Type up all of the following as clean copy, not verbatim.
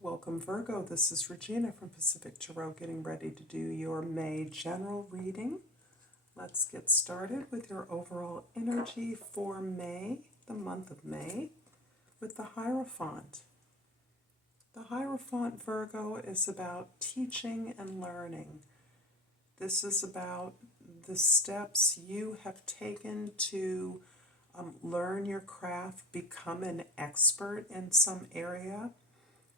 Welcome, Virgo. This is Regina from Pacific Tarot, getting ready to do your May general reading. Let's get started with your overall energy for May, the month of May, with the Hierophant. The Hierophant, Virgo, is about teaching and learning. This is about the steps you have taken to learn your craft, become an expert in some area.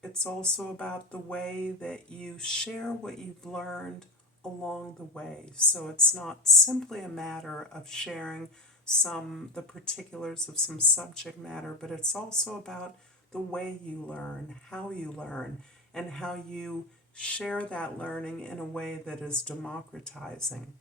It's also about the way that you share what you've learned along the way. So it's not simply a matter of sharing the particulars of some subject matter, but it's also about the way you learn, and how you share that learning in a way that is democratizing,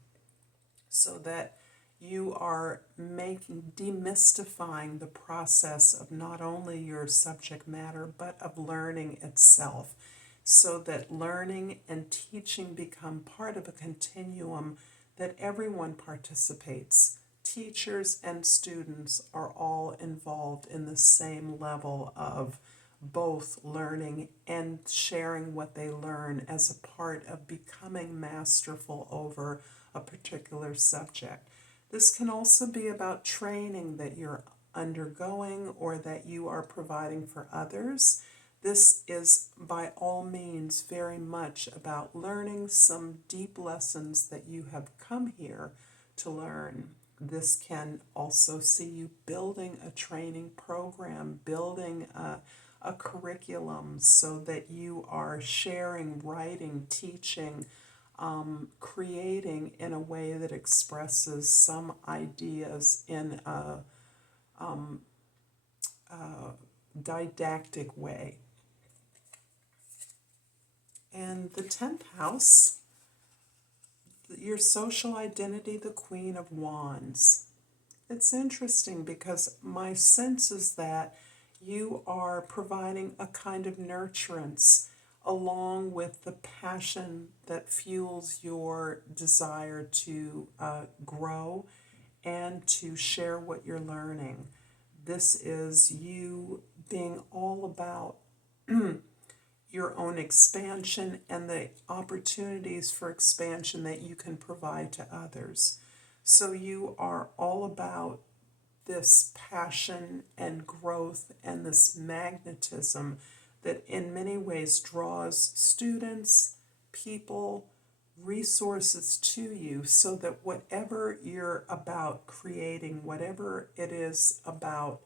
so that you are demystifying the process of not only your subject matter, but of learning itself, so that learning and teaching become part of a continuum that everyone participates. Teachers and students are all involved in the same level of both learning and sharing what they learn as a part of becoming masterful over a particular subject. This can also be about training that you're undergoing or that you are providing for others. This is by all means very much about learning some deep lessons that you have come here to learn. This can also see you building a training program, building a curriculum, so that you are sharing, writing, teaching, creating in a way that expresses some ideas in a didactic way. And the 10th house, your social identity, the Queen of Wands. It's interesting because my sense is that you are providing a kind of nurturance along with the passion that fuels your desire to grow and to share what you're learning. This is you being all about your own expansion and the opportunities for expansion that you can provide to others. So you are all about this passion and growth and this magnetism that in many ways draws students, people, resources to you, so that whatever you're about creating, whatever it is about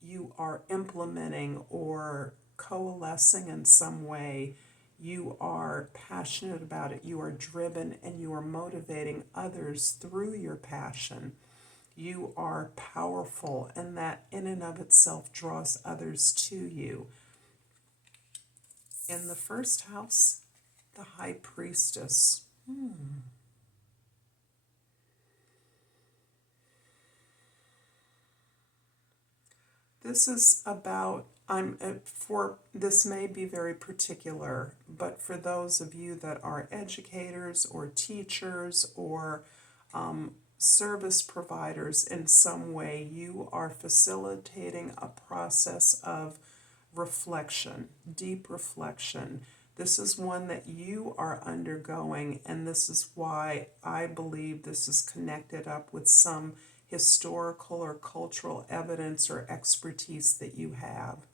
you are implementing or coalescing in some way, you are passionate about it, you are driven, and you are motivating others through your passion. You are powerful, and that in and of itself draws others to you. In the first house, the High Priestess. This is about, this may be very particular, but for those of you that are educators or teachers or service providers in some way, you are facilitating a process of reflection, deep reflection. This is one that you are undergoing, and this is why I believe this is connected up with some historical or cultural evidence or expertise that you have,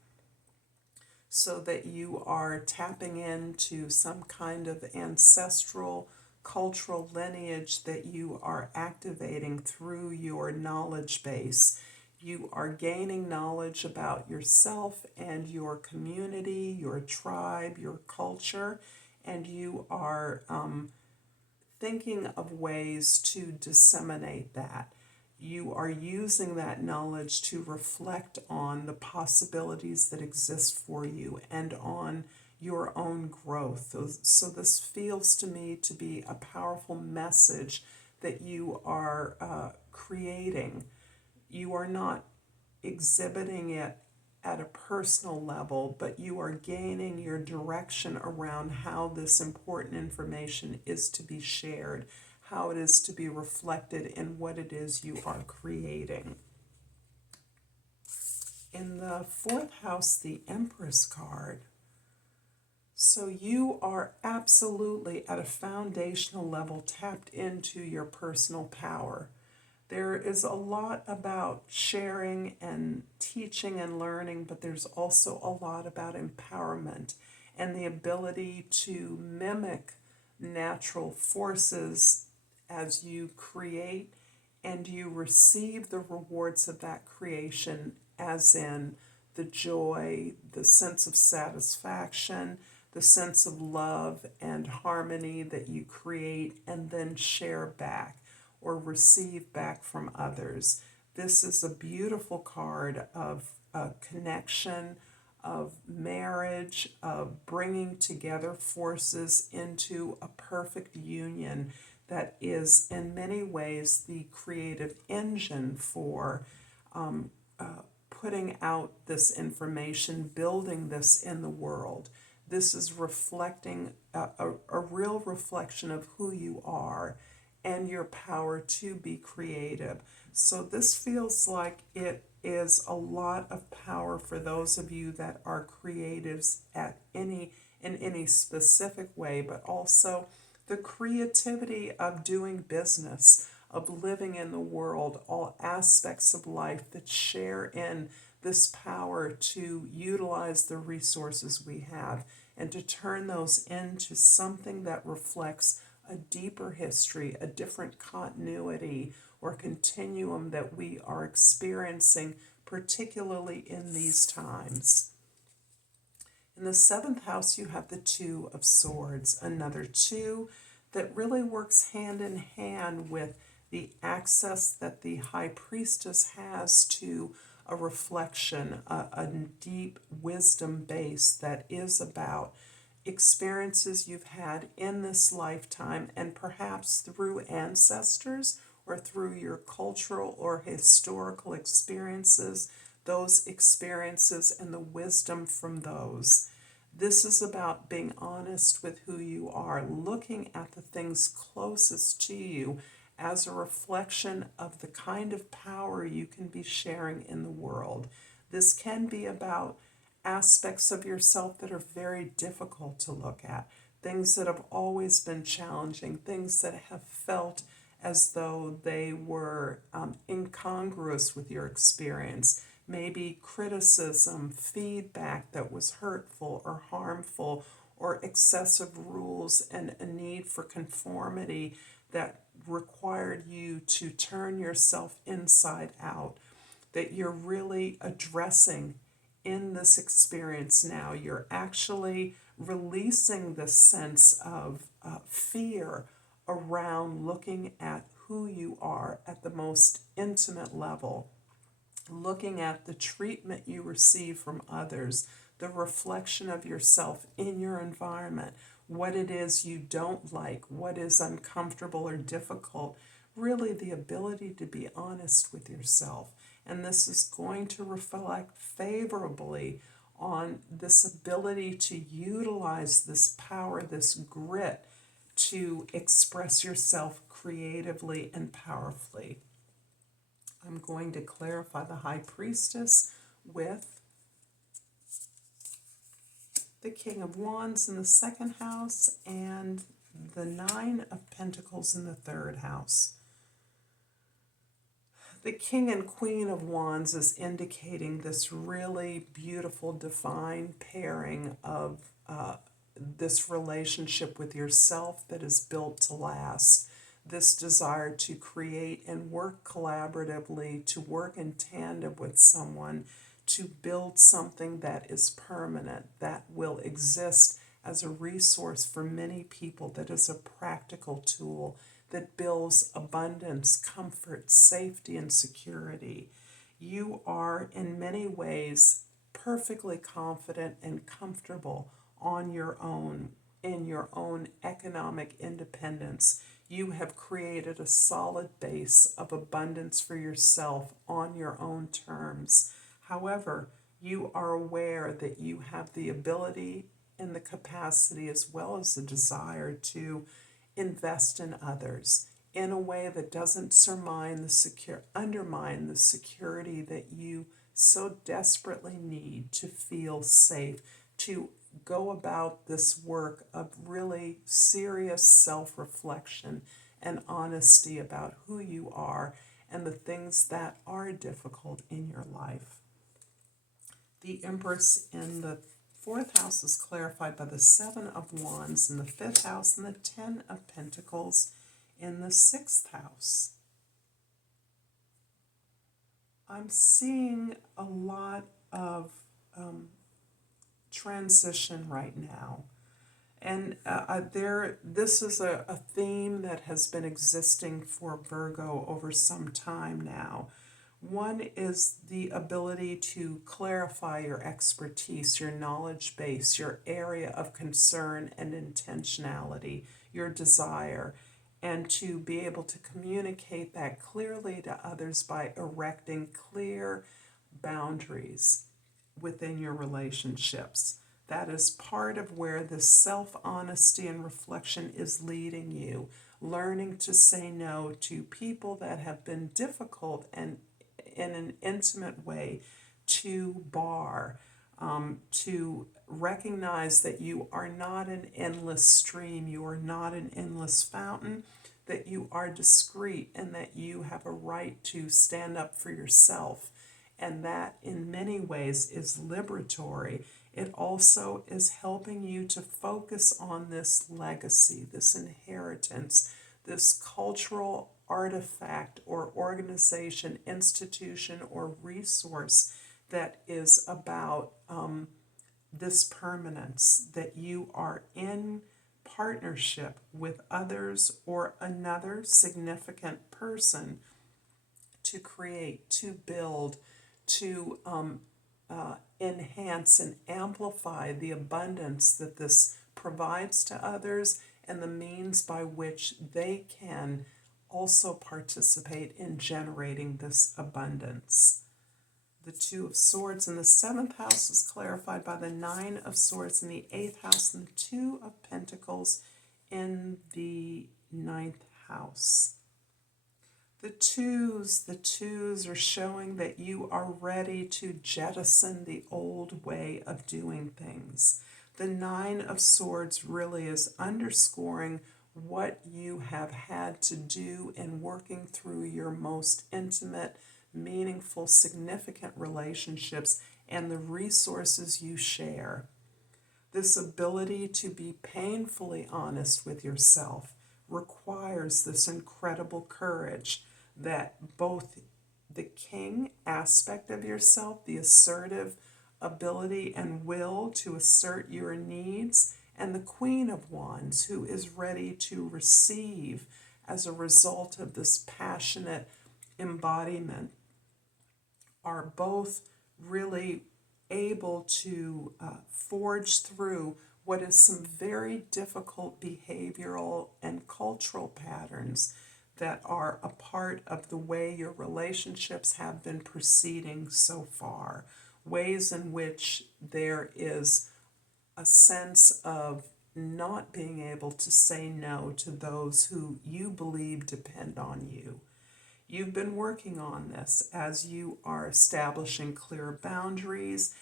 so that you are tapping into some kind of ancestral cultural lineage that you are activating through your knowledge base. You are gaining knowledge about yourself and your community, your tribe, your culture, and you are thinking of ways to disseminate that. You are using that knowledge to reflect on the possibilities that exist for you and on your own growth. So this feels to me to be a powerful message that you are creating. You are not exhibiting it at a personal level, but you are gaining your direction around how this important information is to be shared, how it is to be reflected in what it is you are creating. In the fourth house, the Empress card. So you are absolutely at a foundational level tapped into your personal power. There is a lot about sharing and teaching and learning, but there's also a lot about empowerment and the ability to mimic natural forces as you create, and you receive the rewards of that creation, as in the joy, the sense of satisfaction, the sense of love and harmony that you create and then share back or receive back from others. This is a beautiful card of connection, of marriage, of bringing together forces into a perfect union that is in many ways the creative engine for putting out this information, building this in the world. This is reflecting a real reflection of who you are and your power to be creative. So this feels like it is a lot of power for those of you that are creatives in any specific way, but also the creativity of doing business, of living in the world, all aspects of life that share in this power to utilize the resources we have and to turn those into something that reflects a deeper history, a different continuity or continuum that we are experiencing, particularly in these times. In the seventh house, you have the Two of Swords, another two that really works hand in hand with the access that the High Priestess has to a reflection, a deep wisdom base that is about experiences you've had in this lifetime and perhaps through ancestors or through your cultural or historical experiences, those experiences and the wisdom from those. This is about being honest with who you are, looking at the things closest to you as a reflection of the kind of power you can be sharing in the world. This can be about aspects of yourself that are very difficult to look at, things that have always been challenging, things that have felt as though they were incongruous with your experience. Maybe criticism, feedback that was hurtful or harmful, or excessive rules and a need for conformity that required you to turn yourself inside out, that you're really addressing in this experience now. You're actually releasing the sense of fear around looking at who you are at the most intimate level, looking at the treatment you receive from others, the reflection of yourself in your environment, what it is you don't like, what is uncomfortable or difficult, really the ability to be honest with yourself. And this is going to reflect favorably on this ability to utilize this power, this grit, to express yourself creatively and powerfully. I'm going to clarify the High Priestess with the King of Wands in the second house and the Nine of Pentacles in the third house. The King and Queen of Wands is indicating this really beautiful, divine pairing of this relationship with yourself that is built to last. This desire to create and work collaboratively, to work in tandem with someone, to build something that is permanent, that will exist as a resource for many people, that is a practical tool, that builds abundance, comfort, safety, and security. You are, in many ways, perfectly confident and comfortable on your own, in your own economic independence. You have created a solid base of abundance for yourself on your own terms. However, you are aware that you have the ability and the capacity as well as the desire to invest in others in a way that doesn't undermine the security that you so desperately need to feel safe, to go about this work of really serious self-reflection and honesty about who you are and the things that are difficult in your life. The Empress in the fourth house is clarified by the Seven of Wands in the fifth house and the Ten of Pentacles in the sixth house. I'm seeing a lot of transition right now. And this is a theme that has been existing for Virgo over some time now. One is the ability to clarify your expertise, your knowledge base, your area of concern and intentionality, your desire, and to be able to communicate that clearly to others by erecting clear boundaries within your relationships. That is part of where this self-honesty and reflection is leading you, learning to say no to people that have been difficult and in an intimate way to bar, to recognize that you are not an endless stream, you are not an endless fountain, that you are discreet and that you have a right to stand up for yourself. And that in many ways is liberatory. It also is helping you to focus on this legacy, this inheritance, this cultural artifact or organization, institution, or resource that is about this permanence, that you are in partnership with others or another significant person to create, to build, to enhance and amplify the abundance that this provides to others and the means by which they can also participate in generating this abundance. The Two of Swords in the seventh house is clarified by the Nine of Swords in the eighth house and the Two of Pentacles in the ninth house. The twos are showing that you are ready to jettison the old way of doing things. The Nine of Swords really is underscoring what you have had to do in working through your most intimate, meaningful, significant relationships and the resources you share. This ability to be painfully honest with yourself requires this incredible courage that both the king aspect of yourself, the assertive ability and will to assert your needs, and the Queen of Wands, who is ready to receive as a result of this passionate embodiment, are both really able to forge through what is some very difficult behavioral and cultural patterns that are a part of the way your relationships have been proceeding so far, ways in which there is a sense of not being able to say no to those who you believe depend on you. You've been working on this as you are establishing clear boundaries,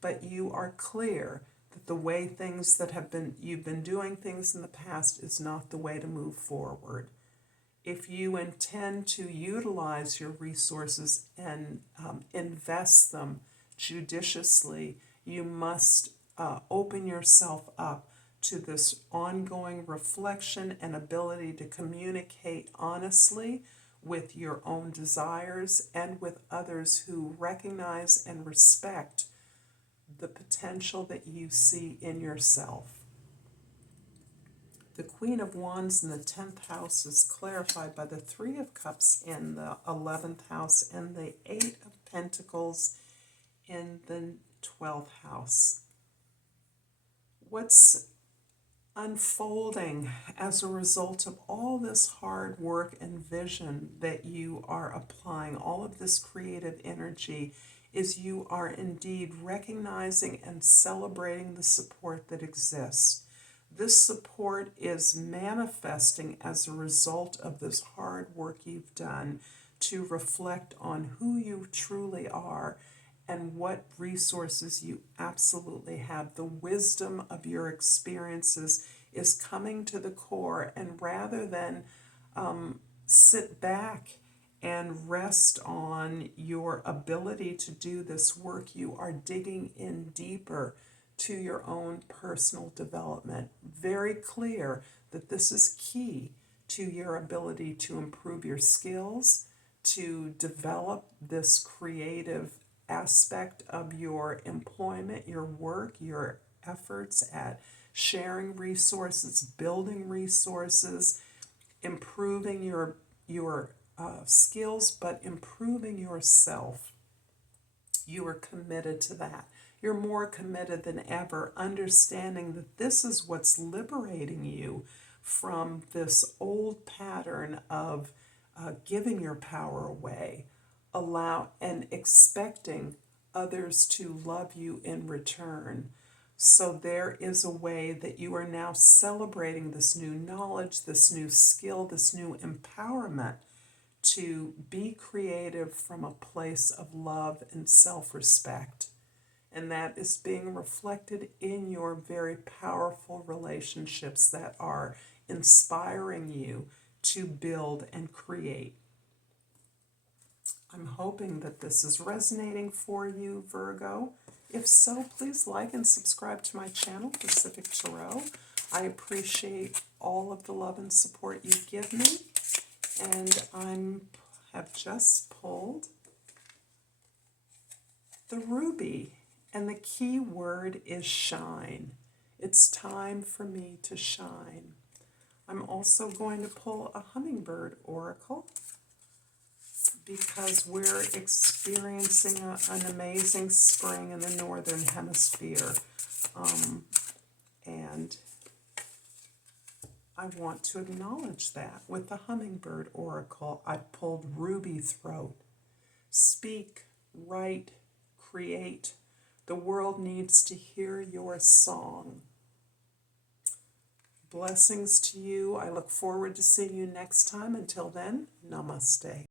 but you are clear that the way things that you've been doing things in the past is not the way to move forward. If you intend to utilize your resources and invest them judiciously, you must open yourself up to this ongoing reflection and ability to communicate honestly with your own desires and with others who recognize and respect the potential that you see in yourself. The Queen of Wands in the 10th house is clarified by the Three of Cups in the 11th house and the Eight of Pentacles in the 12th house. What's unfolding as a result of all this hard work and vision that you are applying, all of this creative energy, is you are indeed recognizing and celebrating the support that exists. This support is manifesting as a result of this hard work you've done to reflect on who you truly are and what resources you absolutely have. The wisdom of your experiences is coming to the core, and rather than sit back and rest on your ability to do this work, you are digging in deeper to your own personal development. Very clear that this is key to your ability to improve your skills, to develop this creative aspect of your employment, your work, your efforts at sharing resources, building resources, improving your skills, but improving yourself. You are committed to that. You're more committed than ever, understanding that this is what's liberating you from this old pattern of giving your power away, and expecting others to love you in return. So there is a way that you are now celebrating this new knowledge, this new skill, this new empowerment to be creative from a place of love and self-respect. And that is being reflected in your very powerful relationships that are inspiring you to build and create. I'm hoping that this is resonating for you, Virgo. If so, please like and subscribe to my channel, Pacific Tarot. I appreciate all of the love and support you give me. And I have just pulled the ruby, and the key word is shine. It's time for me to shine. I'm also going to pull a hummingbird oracle because we're experiencing an amazing spring in the northern hemisphere. And I want to acknowledge that. With the hummingbird oracle, I pulled ruby throat. Speak, write, create. The world needs to hear your song. Blessings to you. I look forward to seeing you next time. Until then, namaste.